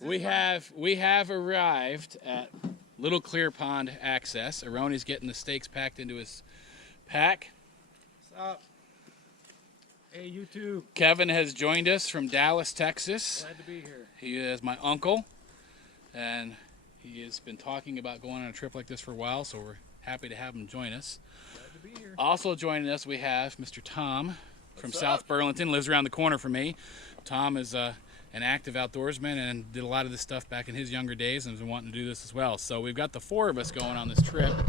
We have arrived at Little Clear Pond access. Aroni's getting the stakes packed into his pack. What's up? Hey, YouTube. Kevin has joined us from Dallas, Texas. Glad to be here. He is my uncle, and he has been talking about going on a trip like this for a while, so we're happy to have him join us. Glad to be here. Also joining us, we have Mr. Tom from What's South up? Burlington, lives around the corner from me. Tom is an active outdoorsman and did a lot of this stuff back in his younger days and has been wanting to do this as well. So we've got the four of us going on this trip. So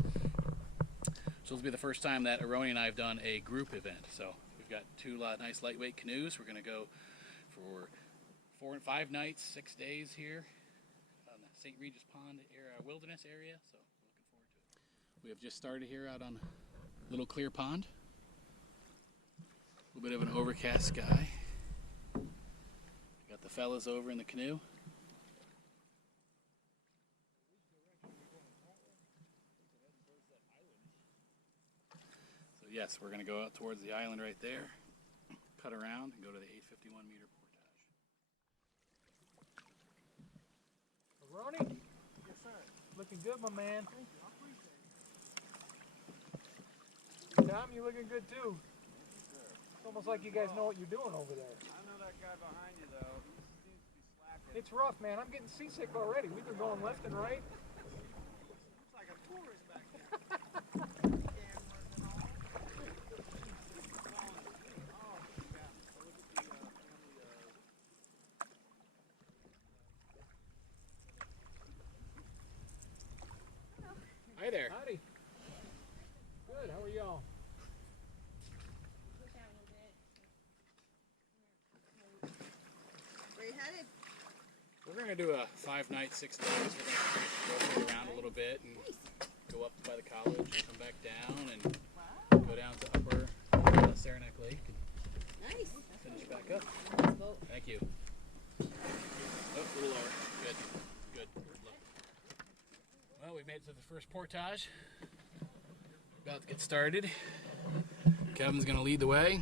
this will be the first time that Aroni and I have done a group event. So we've got two nice lightweight canoes. We're going to go for 4 and 5 nights, 6 days here on the St Regis Pond wilderness area. So looking forward to it. We have just started here out on Little Clear Pond. A little bit of an overcast sky. Got the fellas over in the canoe. So yes, we're going to go out towards the island right there, cut around, and go to the 851 meter portage. Aroni? Yes, sir. Looking good, my man. Thank you. I appreciate it. Tom, you looking good too. It's almost like you guys know what you're doing over there. I know that guy behind you though. He seems to be slacking. It's rough, man. I'm getting seasick already. We've been going left and right. Looks like a tourist back there. Cameras and all. Oh, yeah. Look at the family. Hi there. Howdy. Good. How are y'all? Where you headed? We're going to do a 5 night, 6 days. We're going to go around a little bit and go up by the college and come back down and go down to upper Saranac Lake and Nice. finish back up. Nice boat. Thank you. Oh, a little lower. Good. Good. Look. Well, we made it to the first portage. About to get started. Kevin's going to lead the way.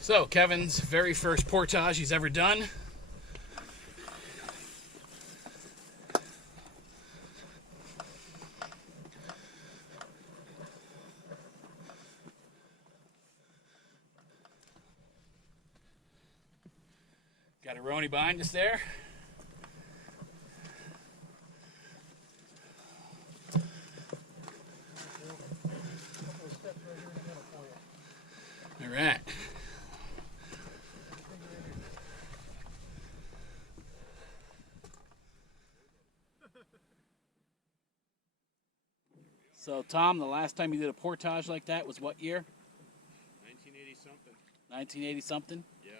So, Kevin's very first portage he's ever done. Got Aroni behind us there. All right. So, Tom, the last time you did a portage like that was what year? 1980 something. 1980 something? Yeah.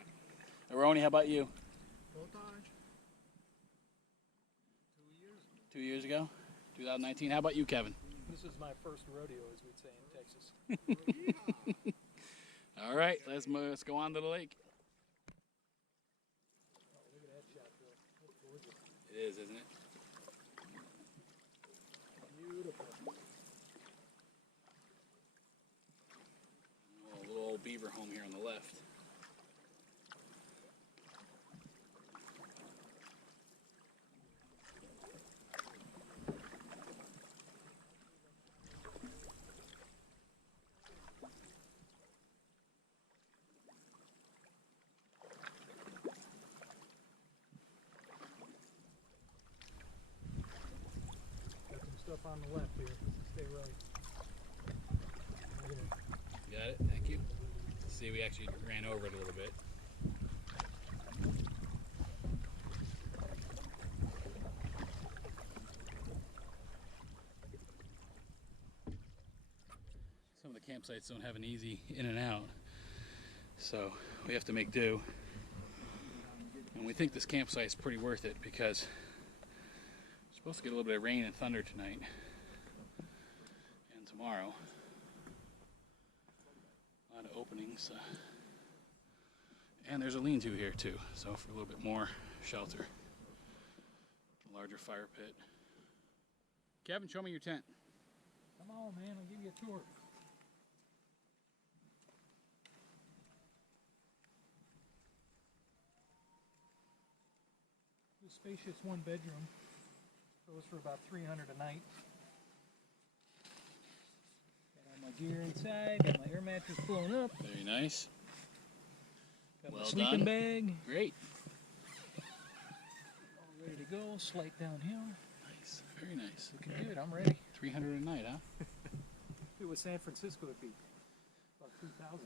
Aroni, how about you? Portage. 2 years ago? 2019. How about you, Kevin? This is my first rodeo, as we'd say in Texas. All right, let's go on to the lake. Oh, look at that shot, Bill. That's gorgeous. It is, isn't it? Beautiful. Oh, a little old beaver home here on the left. Got some stuff on the left here. Stay right. Right here. Got it? Thank you. See, we actually ran over it a little bit. Some of the campsites don't have an easy in and out, so we have to make do. And we think this campsite is pretty worth it because we're supposed to get a little bit of rain and thunder tonight and tomorrow. A lot of openings. And there's a lean-to here too, so for a little bit more shelter. A larger fire pit. Kevin, show me your tent. Come on, man, I'll give you a tour. This spacious one bedroom goes for about $300 a night. Got all my gear inside, got my air mattress blown up. Very nice. Got Well my sleeping done. bag. Great. All ready to go, slight downhill. Nice. Very nice. Looking good, I'm ready. 300 a night, huh? If it was San Francisco, it'd be about 2,000 a night.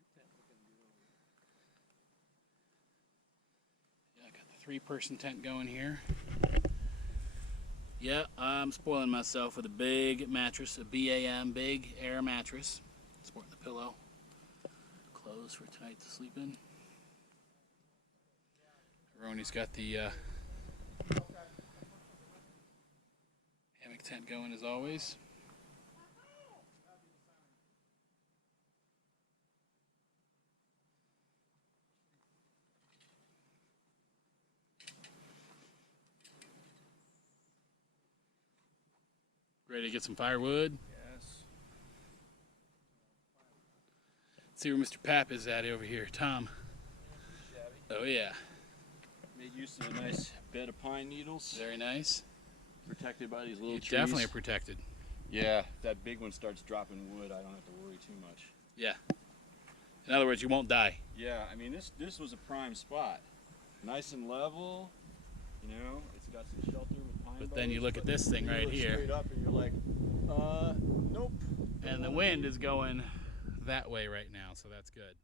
Your tent looking good. Yeah, I got the 3-person tent going here. Yeah, I'm spoiling myself with a big mattress, a BAM, big air mattress. Sporting the pillow. Clothes for tonight to sleep in. Ronnie's got the hammock tent going as always. Ready to get some firewood? Yes. Let's see where Mr. Pap is at over here. Tom. Oh yeah. Made use of a nice bed of pine needles, Very nice. protected by these little You trees. definitely are protected. Yeah, if that big one starts dropping wood, I don't have to worry too much. Yeah. In other words, you won't die. Yeah, I mean this was a prime spot, nice and level. You know, it's got some shelter with pine. But then you boughs, look at but this thing you right look here. Straight up, and you're like, nope. And the wind is going that way right now, so that's good.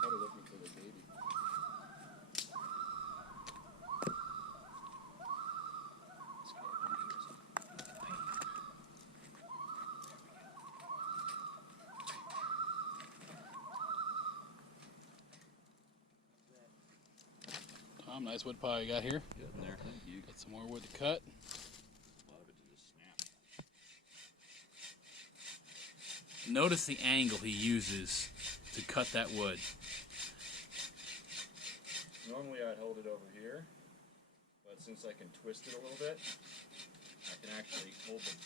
Probably looking for the baby. Tom, nice wood pile you got here. Good in there, thank you. Got some more wood to cut. A lot of it just snap. Notice the angle he uses to cut that wood. Normally I'd hold it over here, but since I can twist it a little bit, I can actually hold the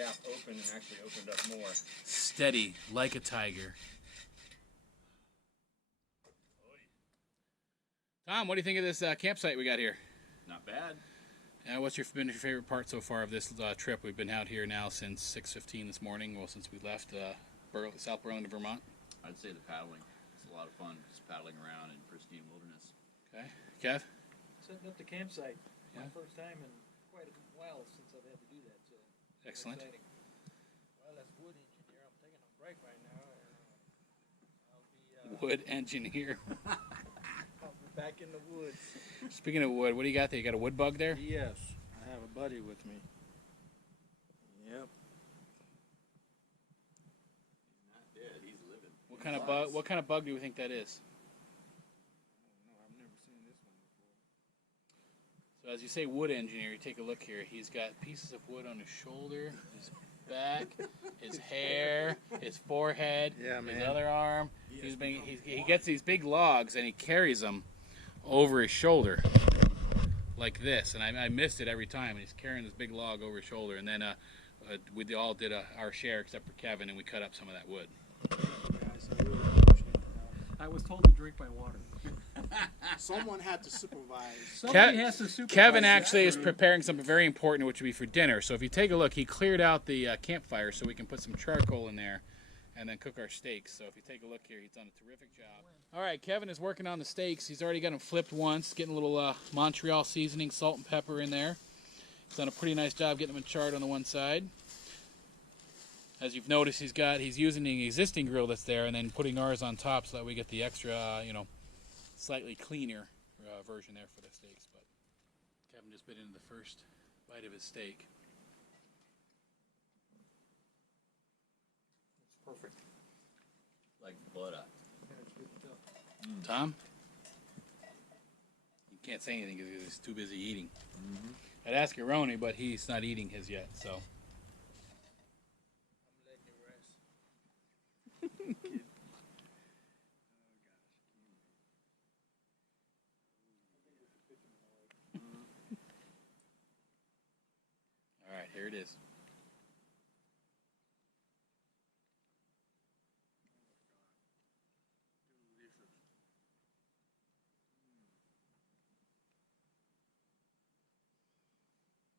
gap open and actually open it up more. Steady, like a tiger. Tom, what do you think of this campsite we got here? Not bad. What's been your favorite part so far of this trip? We've been out here now since 6:15 this morning. Well, since we left South Burlington, Vermont. I'd say the paddling. It's a lot of fun, just paddling around in pristine wilderness. Okay, Kev. Setting up the campsite. Yeah. My first time in quite a while since I've had to do that. So Excellent. exciting. Well, as wood engineer, I'm taking a break right now, and I'll be Wood engineer. I'll be back in the woods. Speaking of wood, what do you got there? You got a wood bug there? Yes, I have a buddy with me. Yep. He's not dead, he's living. What kind of bug? What kind of bug do you think that is? No, I've never seen this one before. So as you say wood engineer, you take a look here. He's got pieces of wood on his shoulder, his back, his hair, his forehead, Yeah, his man. other arm. He gets these big logs and he carries them over his shoulder like this. And I missed it every time. And he's carrying this big log over his shoulder. And then we all did our share except for Kevin, and we cut up some of that wood. Guys, I really appreciate it. I was told to drink my water. Someone had to supervise. Somebody has to supervise Kevin that. actually is preparing something very important, which will be for dinner. So if you take a look, he cleared out the campfire so we can put some charcoal in there and then cook our steaks. So if you take a look here, he's done a terrific job. All right, Kevin is working on the steaks. He's already got them flipped once, getting a little Montreal seasoning, salt and pepper in there. He's done a pretty nice job getting them charred on the one side. As you've noticed, he's using the existing grill that's there and then putting ours on top so that we get the extra, slightly cleaner version there for the steaks. But Kevin just bit into the first bite of his steak. It's perfect. Like butter. Yeah, it's good stuff. Tom? You can't say anything because he's too busy eating. I'd ask Aroni, but he's not eating his yet, so. I'm letting you rest. All right, here it is.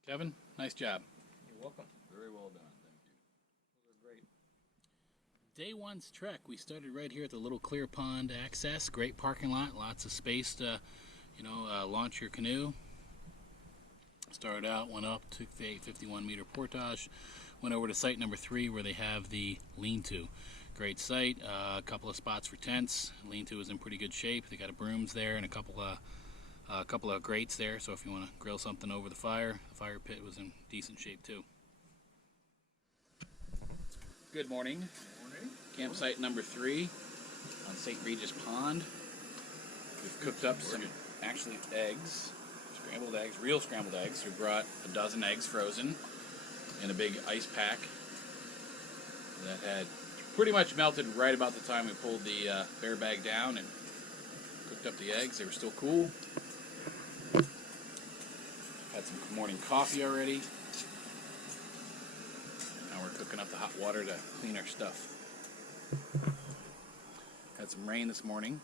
Kevin, nice job. You're welcome. Very well done, thank you. Those are great. Day one's trek, we started right here at the little clear pond access. Great parking lot, lots of space to, launch your canoe. Started out, went up, took the 851 meter portage, went over to site number 3 where they have the lean-to. Great site, a couple of spots for tents. Lean-to is in pretty good shape. They got a brooms there and a couple of grates there, so if you want to grill something over the fire pit was in decent shape too. Good morning. Campsite number 3 on St Regis Pond. We've cooked up some actually eggs, scrambled eggs, real scrambled eggs. We brought a dozen eggs frozen in a big ice pack that had pretty much melted right about the time we pulled the bear bag down and cooked up the eggs. They were still cool. Had some morning coffee already. Now we're cooking up the hot water to clean our stuff. Had some rain this morning.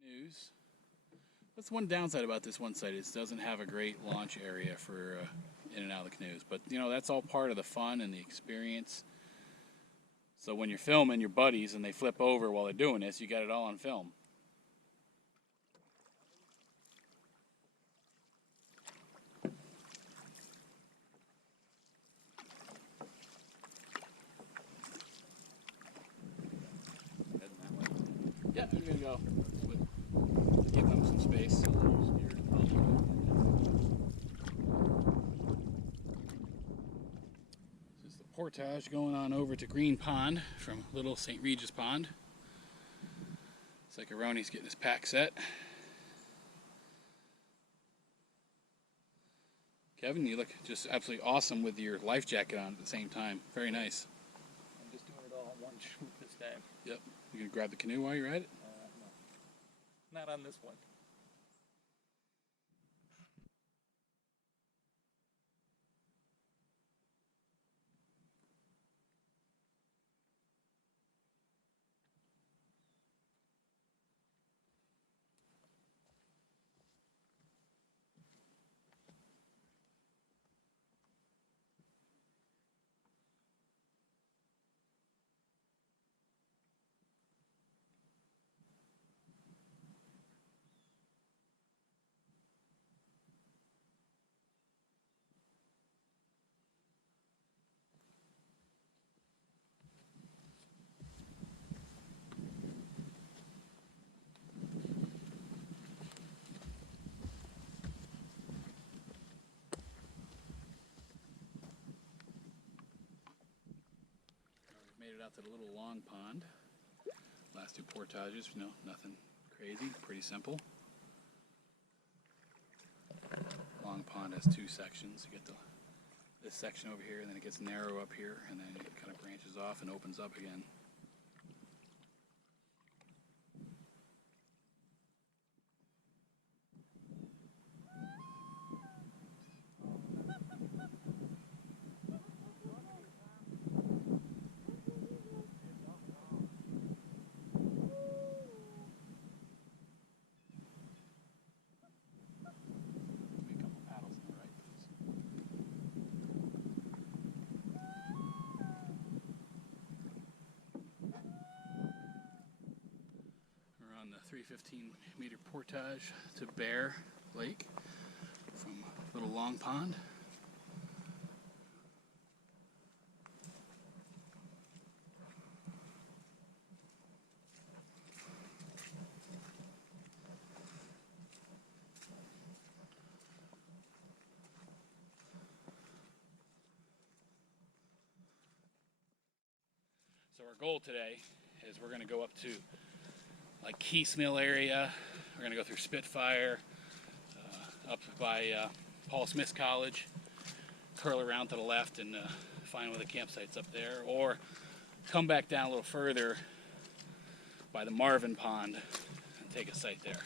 Canoes. That's one downside about this one site. It doesn't have a great launch area for in and out of the canoes. But, that's all part of the fun and the experience. So when you're filming your buddies and they flip over while they're doing this, you got it all on film. Heading that way. Yeah, we're going to go. Give them some space. This is the portage going on over to Green Pond from little St Regis Pond. It's like Aroni's getting his pack set. Kevin, you look just absolutely awesome with your life jacket on at the same time. Very nice. I'm just doing it all in one shoot this time. Yep. You gonna grab the canoe while you're at it? No. Not on this one. Made it out to the little long pond. Last 2 portages, nothing crazy, pretty simple. Long pond has 2 sections. You get this section over here, and then it gets narrow up here, and then it kind of branches off and opens up again. Maybe a couple paddles in the right, please. 15-meter portage to Bear Lake from Little Long Pond. So our goal today is we're going to go up to like Keys Mill area. We're going to go through Spitfire, up by Paul Smith's College, curl around to the left and find one of the campsites up there, or come back down a little further by the Marvin Pond and take a site there.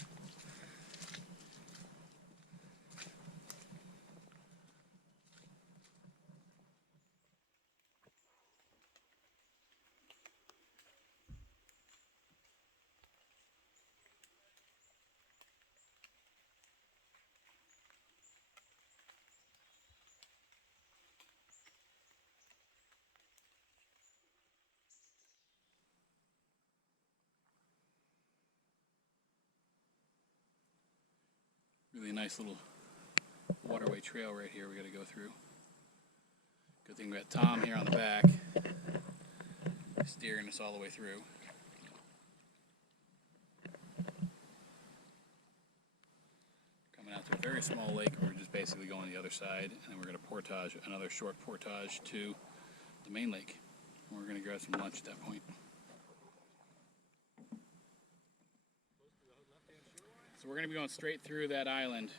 Really nice little waterway trail right here we got to go through. Good thing we got Tom here on the back, steering us all the way through. Coming out to a very small lake, we're just basically going the other side, and then we're going to portage, another short portage to the main lake. And we're going to grab some lunch at that point. So we're going to be going straight through that island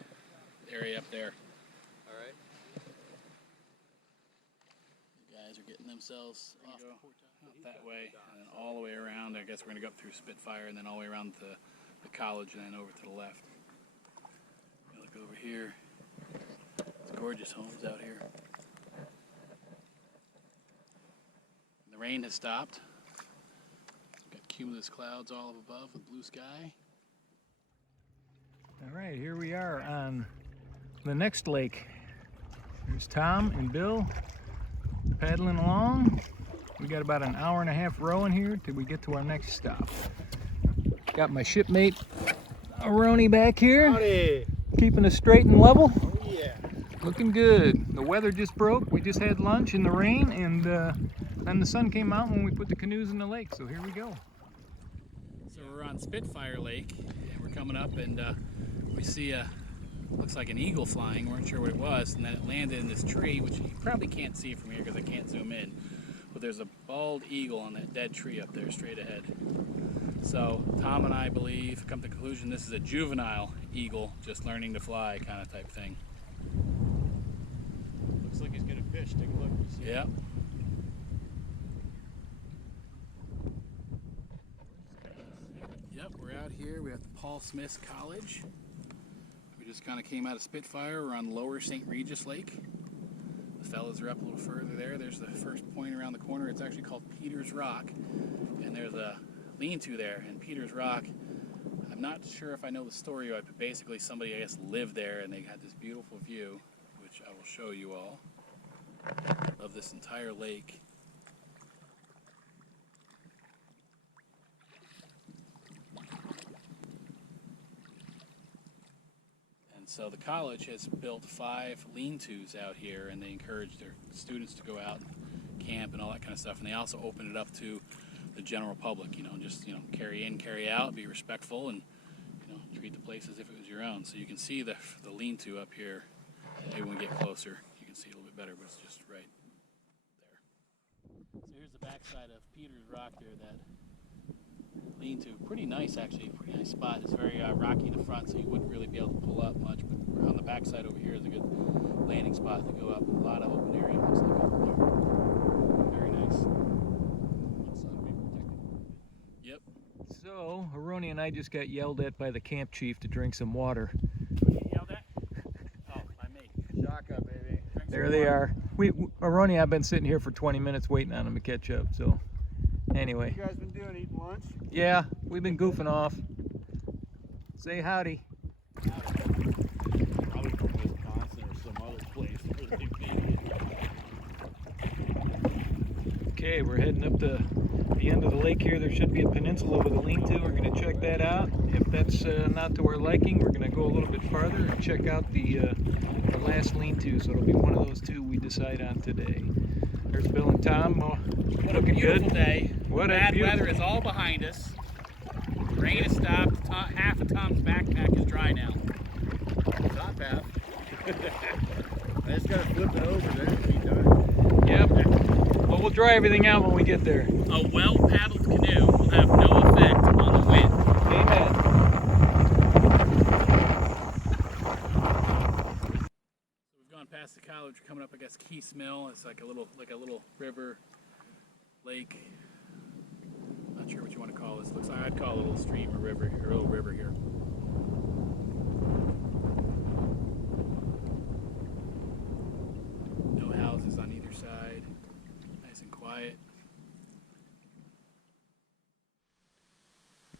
area up there. All right. The guys are getting themselves off that way, and then all the way around. I guess we're going to go up through Spitfire and then all the way around the college and then over to the left. You look over here. It's gorgeous homes out here. And the rain has stopped. Got cumulus clouds all up above with blue sky. All right, here we are on the next lake. There's Tom and Bill paddling along. We got about an hour and a half rowing here till we get to our next stop. Got my shipmate Aroni back here. Howdy. Keeping us straight and level. Oh, yeah. Looking good. The weather just broke. We just had lunch in the rain, and then the sun came out when we put the canoes in the lake. So here we go. So we're on Spitfire Lake, and we're coming up, and we see looks like an eagle flying. We weren't sure what it was, and then it landed in this tree, which you probably can't see from here because I can't zoom in. But there's a bald eagle on that dead tree up there straight ahead. So Tom and I believe, come to the conclusion, this is a juvenile eagle, just learning to fly kind of type thing. Looks like he's gonna fish. Take a look. Yeah. Yep, we're out here. We have the Paul Smith's College. We just kind of came out of Spitfire. We're on lower St Regis Lake. The fellas are up a little further there. There's the first point around the corner. It's actually called Peter's Rock. And there's a lean-to there. And Peter's Rock, I'm not sure if I know the story, but basically somebody, I guess, lived there and they had this beautiful view, which I will show you all, of this entire lake. So the college has built 5 lean-tos out here, and they encourage their students to go out and camp and all that kind of stuff. And they also open it up to the general public, just carry in, carry out, be respectful, and treat the place as if it was your own. So you can see the lean-to up here. Maybe when we get closer, you can see it a little bit better, but it's just right there. So here's the backside of Peter's Rock there, that lean-to. Pretty nice, actually. Pretty nice spot. It's very rocky in the front, so you wouldn't really be able to pull up much. But on the backside over here is a good landing spot to go up. A lot of open area, looks like up there. Very nice. Yep. So, Aroni and I just got yelled at by the camp chief to drink some water. Yelled at? Oh, by me. Shaka, baby. There they are. Aroni, I've been sitting here for 20 minutes waiting on them to catch up, so anyway. What you guys been doing? Eating lunch? Yeah, we've been goofing off. Say howdy. Probably from Wisconsin or some other place where they made it. Okay, we're heading up to the the end of the lake here, there should be a peninsula with a lean-to. We're going to check that out. If that's not to our liking, we're going to go a little bit farther and check out the last lean-to. So it'll be one of those two we decide on today. There's Bill and Tom. What a looking beautiful good. day. What a Bad beautiful weather is all behind us. Rain has stopped. Half of Tom's backpack is dry now. Top half. I just gotta flip it over there to be done. Yep. Well, we'll dry everything out when we get there. A well-paddled canoe will have no effect on the wind. Amen. We've gone past the college. We're coming up, I guess, Keith's Mill. It's like a little river, lake. Not sure what you want to call this. Looks like I'd call it a little stream or river, or a little river here. No houses on either side. Nice and quiet.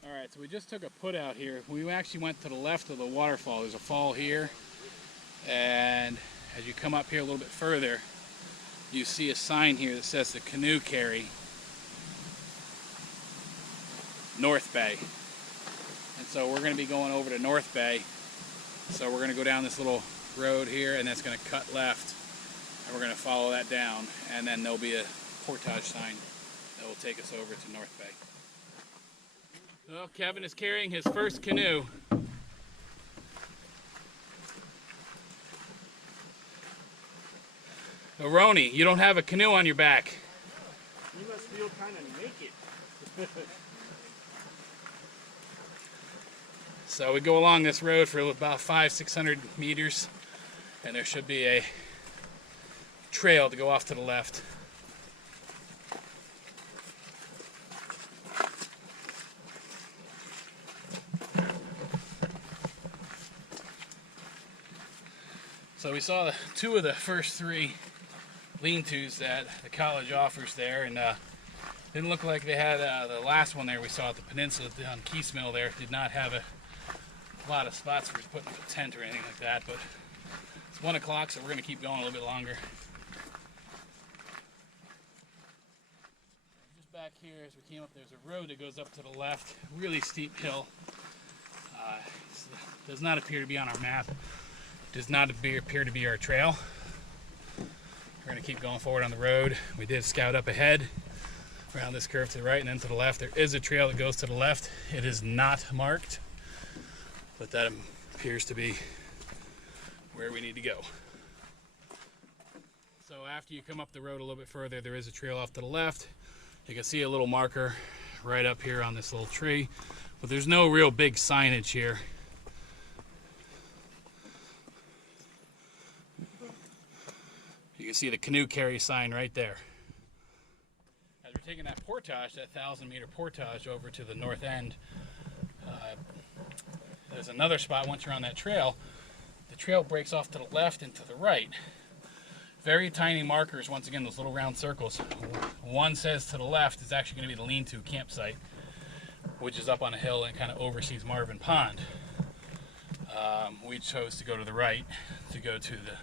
All right, so we just took a put out here. We actually went to the left of the waterfall. There's a fall here, and as you come up here a little bit further, you see a sign here that says the Canoe Carry, North Bay. And so we're going to be going over to North Bay. So we're going to go down this little road here, and that's going to cut left, and we're going to follow that down, and then there'll be a Portage sign that will take us over to North Bay. So Kevin is carrying his first canoe. Roni, you don't have a canoe on your back. You must feel kind of naked. So we go along this road for about 500-600 meters, and there should be a trail to go off to the left. So we saw two of the first three lean-tos that the college offers there, and didn't look like they had the last one there we saw at the peninsula on Keith's Mill there. Did not have a lot of spots for putting a tent or anything like that, but it's 1 o'clock, so we're going to keep going a little bit longer. Just back here as we came up, there's a road that goes up to the left, really steep hill. Does not appear to be on our map. Does not appear to be our trail. We're going to keep going forward on the road. We did scout up ahead around this curve to the right and then to the left. There is a trail that goes to the left. It is not marked, but that appears to be where we need to go. So after you come up the road a little bit further, there is a trail off to the left. You can see a little marker right up here on this little tree, but there's no real big signage here. You can see the Canoe Carry sign right there. As we're taking that portage, that 1,000-meter portage over to the north end, there's another spot once you're on that trail. The trail breaks off to the left and to the right. Very tiny markers, once again, those little round circles. One says to the left is actually going to be the lean-to campsite, which is up on a hill and kind of oversees Marvin Pond. We chose to go to the right to go to the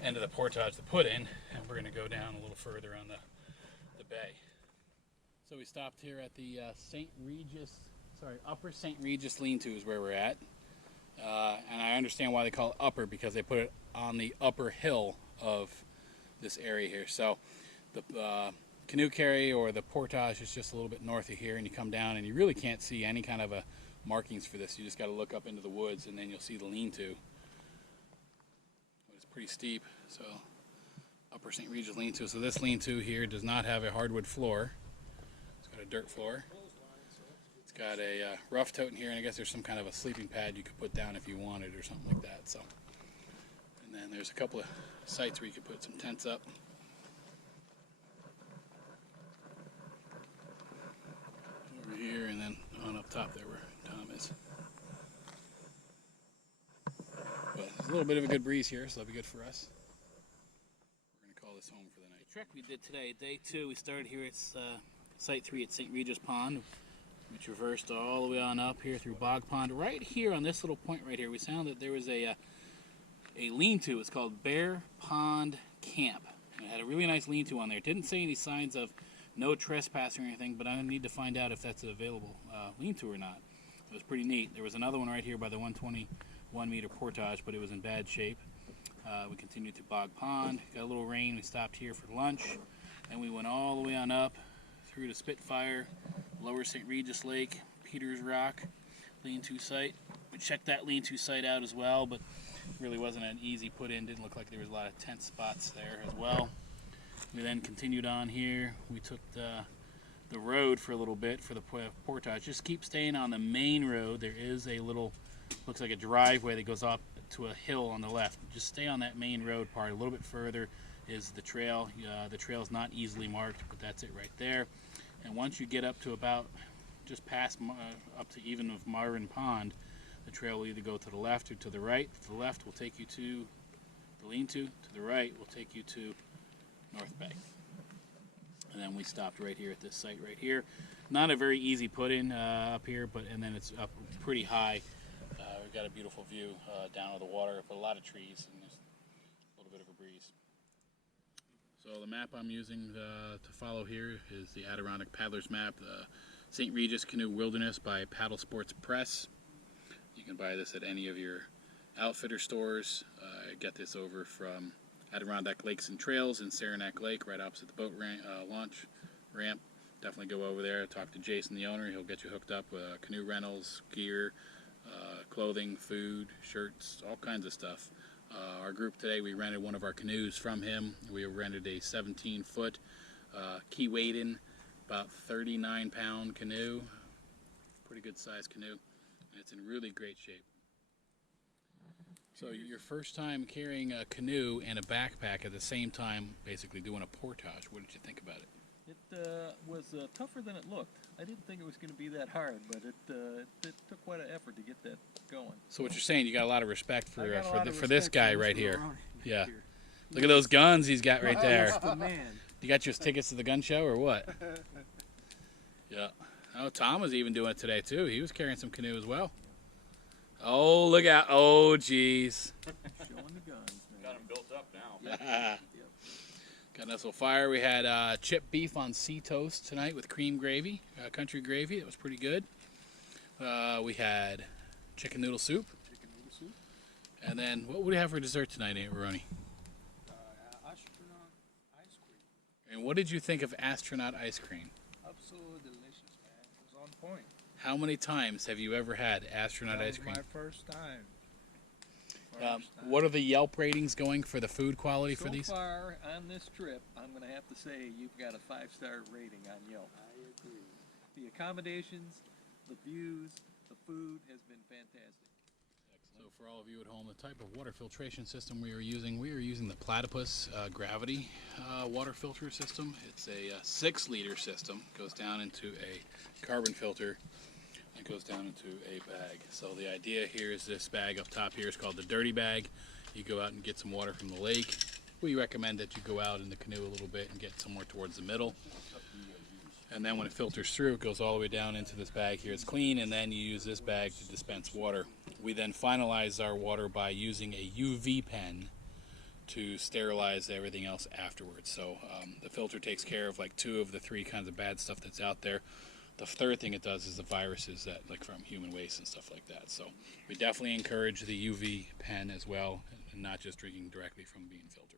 end of the portage to put in, and we're going to go down a little further on the bay. So we stopped here at the Upper St. Regis lean-to is where we're at. And I understand why they call it upper, because they put it on the upper hill of this area here. So the Canoe Carry or the portage is just a little bit north of here, and you come down and you really can't see any kind of markings for this. You just got to look up into the woods and then you'll see the lean-to. But it's pretty steep, so Upper St. Regis lean-to. So this lean-to here does not have a hardwood floor. It's got a dirt floor. It's got a rough tote in here, and I guess there's some kind of a sleeping pad you could put down if you wanted or something like that. So, and then there's a couple of sites where you could put some tents up. Over here and then on up top there where Tom is. But there's a little bit of a good breeze here, so that'll be good for us. We're going to call this home for the night. The trek we did today, day 2, we started here at Site 3 at St Regis Pond. We traversed all the way on up here through Bog Pond. Right here on this little point right here, we found that there was a lean-to. It's called Bear Pond Camp. And it had a really nice lean-to on there. It didn't say any signs of No trespassing or anything, but I need to find out if that's available lean-to or not. It was pretty neat. There was another one right here by the 121 meter Portage, but it was in bad shape. We continued to Bog Pond, got a little rain, we stopped here for lunch, and we went all the way on up through to Spitfire, lower St Regis Lake, Peters Rock, lean-to site. We checked that lean-to site out as well, but really wasn't an easy put-in. Didn't look like there was a lot of tent spots there as well. We then continued on here. We took the road for a little bit for the Portage. Just keep staying on the main road. There is a little, looks like a driveway that goes up to a hill on the left. Just stay on that main road part. A little bit further is the trail. The trail is not easily marked, but that's it right there. And once you get up to about, just past, up to even of Marvin Pond, the trail will either go to the left or to the right. To the left will take you to the lean-to. To the right will take you to North Bay. And then we stopped right here at this site right here. Not a very easy put-in up here, but and then it's up pretty high. We've got a beautiful view down to the water, but a lot of trees and there's a little bit of a breeze. So the map I'm using to follow here is the Adirondack Paddler's Map, the St Regis Canoe Wilderness by Paddle Sports Press. You can buy this at any of your outfitter stores. I get this over from Adirondack Lakes and Trails in Saranac Lake, right opposite the boat launch ramp. Definitely go over there, talk to Jason, the owner. He'll get you hooked up with canoe rentals, gear, clothing, food, shirts, all kinds of stuff. Our group today, we rented one of our canoes from him. We rented a 17-foot key weighted, about 39-pound canoe. Pretty good sized canoe. And it's in really great shape. So your first time carrying a canoe and a backpack at the same time, basically doing a portage. What did you think about it? It was tougher than it looked. I didn't think it was going to be that hard, but it took quite an effort to get that going. So what you're saying, you got a lot of respect for for this guy right here. Yeah. Look at those guns he's got right there. That's the man. You got your tickets to the gun show or what? Yeah. Oh, Tom was even doing it today too. He was carrying some canoe as well. Oh, look out. Oh, jeez. Showing the guns, man. Got them built up now. Got us a fire. We had chipped beef on sea toast tonight with cream gravy, country gravy. It was pretty good. We had chicken noodle soup. And then, what would we have for dessert tonight, Aunt Ronnie? Astronaut ice cream. And what did you think of astronaut ice cream? Absolutely delicious, man. It was on point. How many times have you ever had astronaut ice cream? My first time. What are the Yelp ratings going for the food quality for these? So far on this trip, I'm going to have to say you've got a 5-star rating on Yelp. I agree. The accommodations, the views, the food has been fantastic. So for all of you at home, the type of water filtration system we are using the Platypus gravity water filter system. It's a 6-liter system. Goes down into a carbon filter. It goes down into a bag. So the idea here is this bag up top here is called the dirty bag. You go out and get some water from the lake. We recommend that you go out in the canoe a little bit and get somewhere towards the middle. And then when it filters through, it goes all the way down into this bag here. It's clean, and then you use this bag to dispense water. We then finalize our water by using a UV pen to sterilize everything else afterwards. So the filter takes care of like 2 of the 3 kinds of bad stuff that's out there. The third thing it does is the viruses that like from human waste and stuff like that. So we definitely encourage the UV pen as well, and not just drinking directly from being filtered.